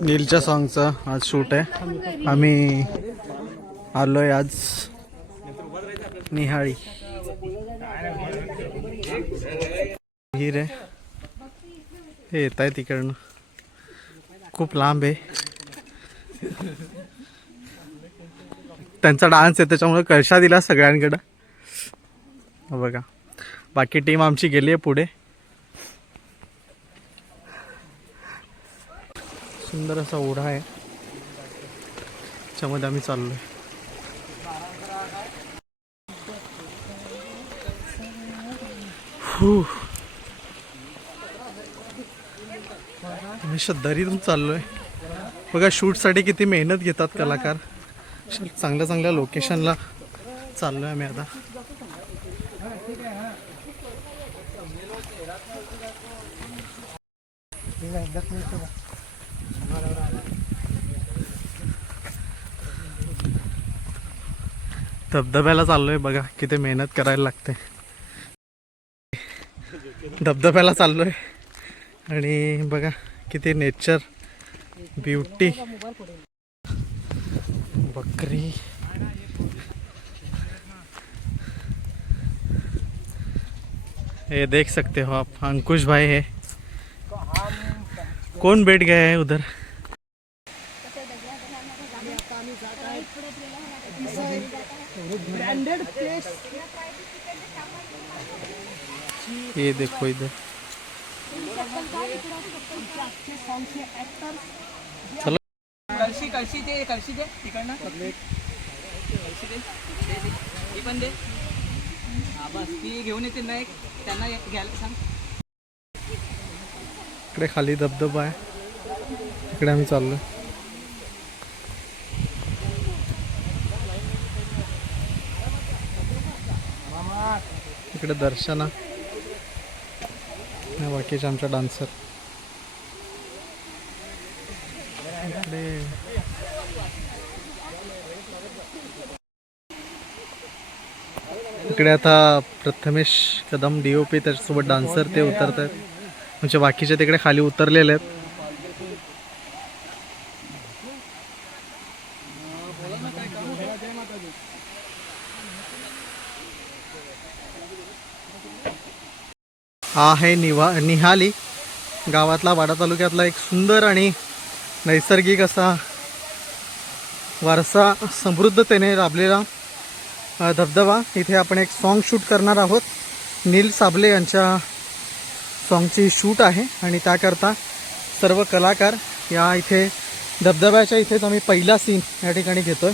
नीलच्या सॉंगचं आज शूट आहे. आम्ही आलोय आज निहाळी. हिर. आहे हे येत आहे तिकडनं खूप लांब आहे. त्यांचा डान्स आहे त्याच्यामुळे कळशा दिला सगळ्यांकडं. बघा. बाकी टीम आमची गेली आहे पुढे. सुंदर असा ओढा आहे. त्याच्यामध्ये आम्ही चाललोय. आहे आम्ही श्रद्धारीतून चाललो चाललोय. बघा शूटसाठी किती मेहनत घेतात कलाकार. चांगल्या चांगल्या लोकेशनला चाललोय आम्ही आता. धबधब्याला चाललोय बघा किती मेहनत करायला लागते. धबधब्याला चाललोय. आणि बघा किती नेचर ब्युटी बकरी. ये देख सकते हो आप अंकुश भाई है. कौन बैठ गया है उधर? ये देखो इधर। चलो। कळशी कळशी दे कळशी दे तिकडनं कळशी दे दे, दे. ती पण दे. हा बस ती घेऊन येतील ना एक. त्यांना एक घ्यायला सांग. इकडे खाली धबधबा आहे. इकडे आम्ही चाललोय. इकडे दर्शना. हा बाकीचे आमचा डान्सर इकडे. इकडे आता Prathamesh Kadam D O P त्याच्यासोबत डान्सर ते उतरत आहेत म्हणजे बाकीचे तिकडे खाली उतरलेले आहेत. आहे निवा निहाली. गावातला वाडा तालुक्यातला एक सुंदर आणि नैसर्गिक असा वारसा समृद्धतेने लाभलेला धबधबा. इथे आपण एक सॉन्ग शूट करणार आहोत. नील साबले यांच्या सॉन्गची शूट आहे आणि त्याकरता सर्व कलाकार या इथे धबधब्याच्या इथेच आम्ही पहिला सीन या ठिकाणी घेतोय.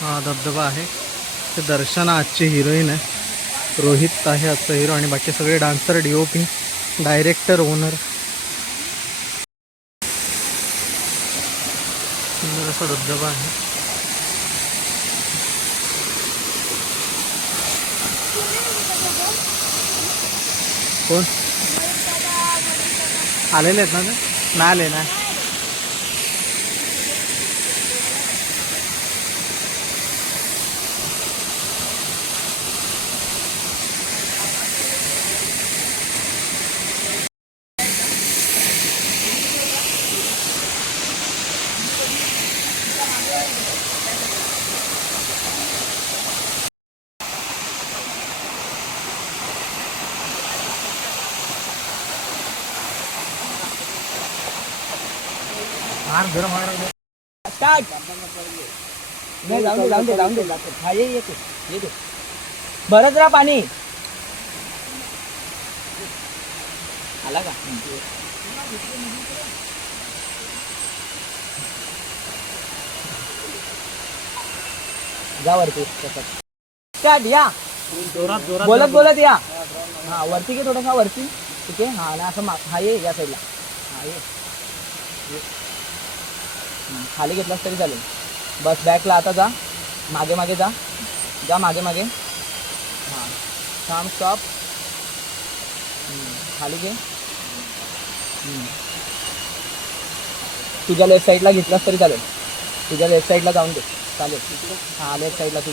हा धबधबा आहे. दर्शना आजची हिरोईन आहे. रोहित आहे आजचा हिरो आणि बाकी सगळे डान्सर डीओपी डायरेक्टर ओनर सुंदर असा धबधबा आहे. कोण? आलेले आहेत ना ते? नाही. स्टार्ट. नाही जाऊन दे जाऊन दे जाऊन दे. हा ये भरत राहा पाणी. आला का? जा वरती स्टार्ट या. बोलत बोलत या. हा वरती घे थोडासा वरती. ठीक आहे? हा आणि असं हा ये या साईडला हा ये. खाली घेतलास तरी चालेल. बस बॅकला आता जा. मागे मागे जा. जा मागे मागे. हां. थांब स्टॉप खाली घे. तुझ्या लेफ्ट साईडला घेतलास तरी चालेल. तुझ्या लेफ्ट साईडला जाऊन दे. चालेल. हां लेफ्ट साईडला तू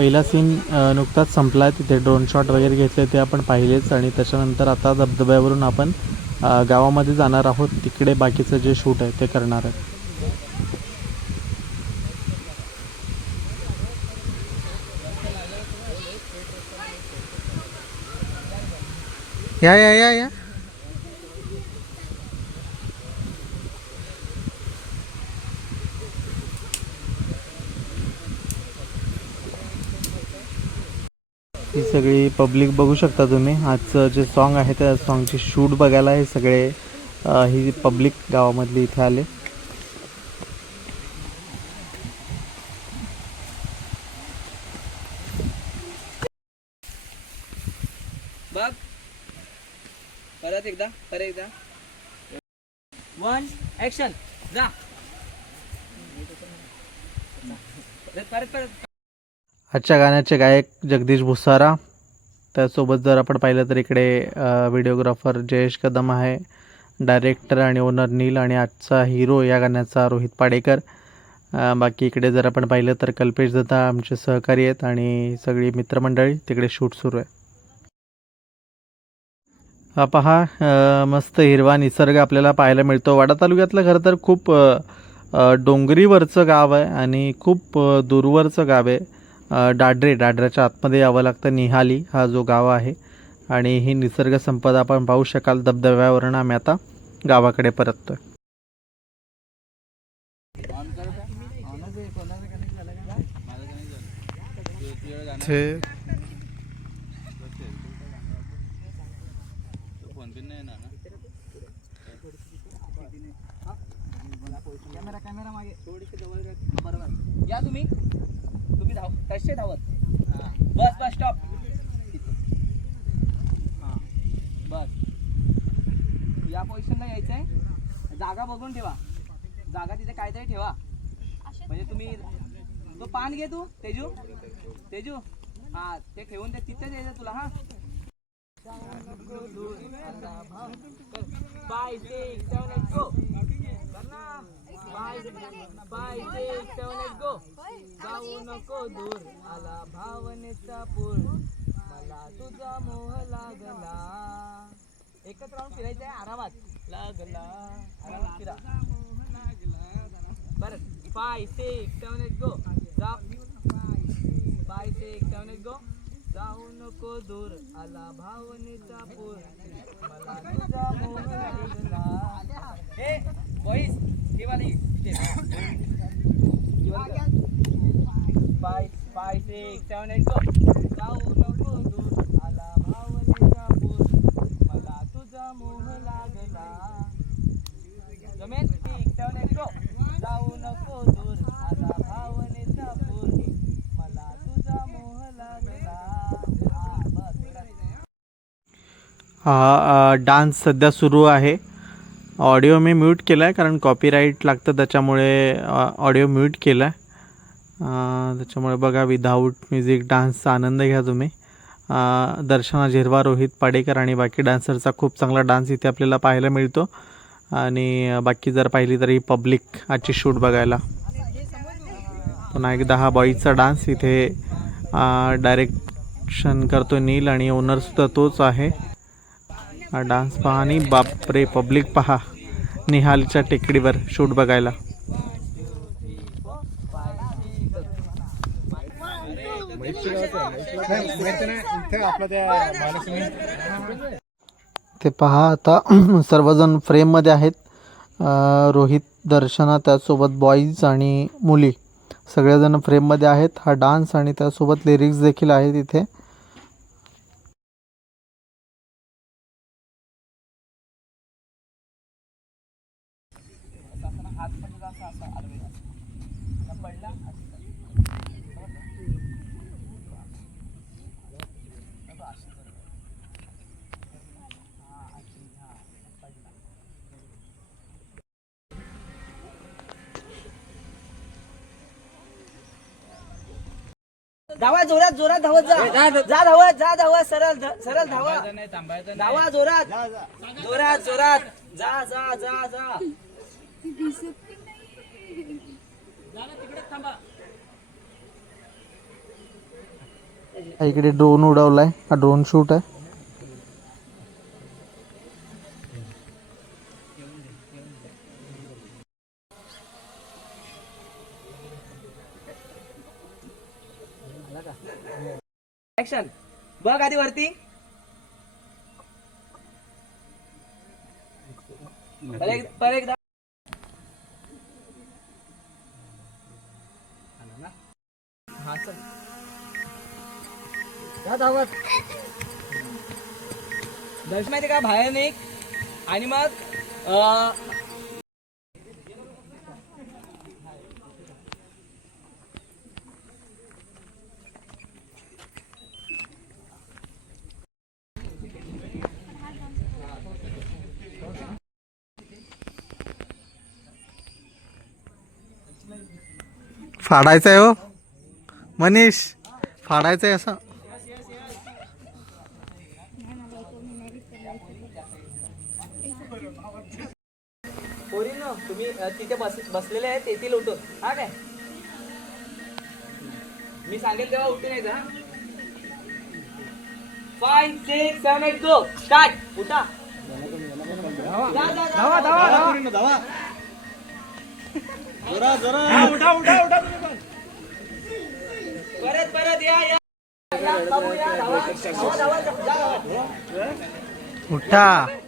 पहिला सीन नुकताच संपला आहे तिथे ड्रोन शॉट वगैरे घेतले ते आपण पाहिलेच आणि त्याच्यानंतर आता धबधब्यावरून आपण गावामध्ये जाणार आहोत. तिकडे बाकीचं जे शूट आहे ते करणार आहे. या या या या. ही सगळी पब्लिक बघू शकता तुम्ही. आजचं जे सॉन्ग आहे त्या सॉन्गचे शूट बघायला हे सगळे ही पब्लिक गावामधली इथे आले. बघ. परत एकदा परत एकदा. वन ऍक्शन जा. परत परत परत. आजच्या गाण्याचे गायक जगदीश भुसारा. त्यासोबत जर आपण पाहिलं तर इकडे व्हिडिओग्राफर जयेश कदम आहे डायरेक्टर आणि ओनर नील आणि आजचा हिरो या गाण्याचा रोहित पाडेकर. बाकी इकडे जर आपण पाहिलं तर कल्पेश दत्ता आमचे सहकारी आहेत आणि सगळी मित्रमंडळी तिकडे शूट सुरू आहे. हा पहा मस्त हिरवा निसर्ग आपल्याला पाहायला मिळतो. वाडा तालुक्यातलं खरं तर खूप डोंगरीवरचं गाव आहे आणि खूप दूरवरचं गाव आहे. डाडरे डाडऱ्याच्या आतमध्ये यावं लागतं. निहाली हा जो गाव आहे. आणि ही निसर्ग संपदा आपण पाहू शकाल. धबधब्यावरून आम्ही आता गावाकडे परततोय. कॅमेरा कॅमेरा मागे. थोडीशी जवळ बरोबर या तुम्ही. तुम्ही धाव कसे धावत. बस बस स्टॉप हा. बस. या पोझिशनला यायचं आहे जागा बघून ठेवा. जागा तिथे काहीतरी ठेवा. म्हणजे तुम्ही तो पान घे तू तेजू. तेजू. हा ते ठेवून ते तिथेच यायचं तुला हा. Five six seven eight go bye bye go जाऊ नको दूर आला भावनेचा पूर. मला तुझा मोह लागला. एकच राऊंड फिरायचं आहे आरामात. लागला. आरामात फिरा. बरं five six seven eight go जा. Five six seven eight go जाऊ नको दूर आला भावनेचा पूर. मला तुझा मोह लागला. ए बॉईज ही वाली five five six seven eight go जाऊ नको दूर आला भावनेचा पूर मला तुझा मोह लागला जमेल सिक्स सेवन एट गो जाऊ नको दूर आला भावनेचा पूर मला तुझा मोह लागला हा डान्स सध्या सुरू आहे. ऑडिओ मी म्यूट केला आहे कारण कॉपीराईट लागतं त्याच्यामुळे ऑडिओ म्यूट केला आहे त्याच्यामुळे बघा विदाऊट म्युझिक डान्सचा आनंद घ्या तुम्ही. दर्शना झिरवा रोहित पाडेकर आणि बाकी डान्सरचा खूप चांगला डान्स इथे आपल्याला पाहायला मिळतो. आणि बाकी जर पाहिली तर ही पब्लिक आजची शूट बघायला. पुन्हा एकदा हा बॉईजचा डान्स इथे डायरेक्शन करतो नील आणि ओनरसुद्धा तोच आहे. हा डान्स पहा आणि बापरे पब्लिक पहा. निहालच्या टेकडीवर शूट बघायला. ते पहा आता सर्वजण फ्रेममध्ये आहेत. रोहित दर्शना त्यासोबत बॉईज आणि मुली. सगळेजण फ्रेममध्ये आहेत. हा डान्स आणि त्यासोबत लिरिक्स देखील आहेत इथे. धावा जोरात जोरात धावत जा. जा धावत जा धावत सरळ सरळ धावा. धावा जोरात. जोरात जोरात. जा जा जा जा. इकडे ड्रोन उडवलाय. हा ड्रोन शूट आहे. ऍक्शन बघ आधी वरती. परत एकदा हा चल दर्शन माहिती का? बाहेर नाही आणि मग अं, फाडायचं आहे हो. मनीष फाडायचं आहे असं पोरींनो तुम्ही अ, तिथे बस बसलेले आहेत तेथील उठून. हा काय? मी सांगेल तेव्हा उठून यायचं हा? Five six seven eight go start उठा. परत परत या या. धावा. धावा, धावा,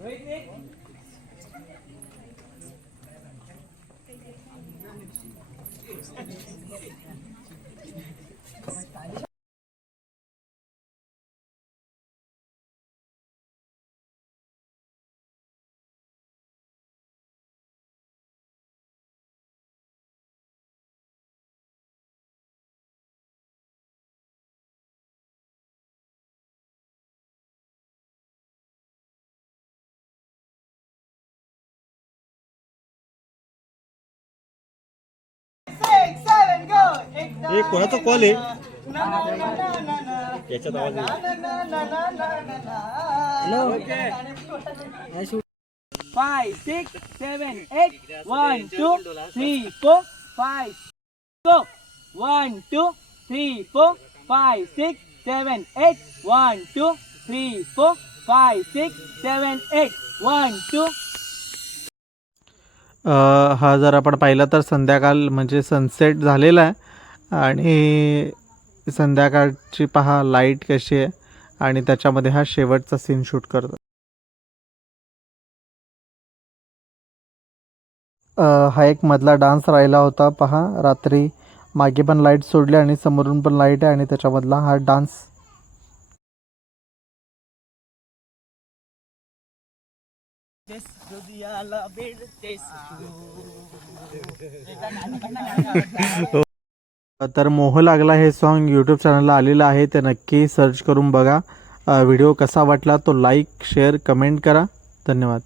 जा, धावा. कोणाचं कॉल आहे? याच्यात आवाज hello five six seven eight one two three four five go one two three four five six seven eight one two three four five six seven eight one two हा जर आपण पाहिला तर संध्याकाळ म्हणजे सनसेट झालेला आहे. आणि संध्याकाळची पहा लाइट कशी आहे आणि त्याच्यामध्ये हा शेवटचा सीन शूट करतो. हा एक मधला डान्स राहिला होता पहा रात्री मागे पण लाइट सोडली आणि समोरून पण लाइट आहे आणि त्याच्यामधला हा डान्स तर मोह लागला हे सॉन्ग यूट्यूब चॅनलला आलेलं आहे ते नक्की सर्च करून बघा. व्हिडिओ कसा वाटला तो लाईक शेअर कमेंट करा. धन्यवाद.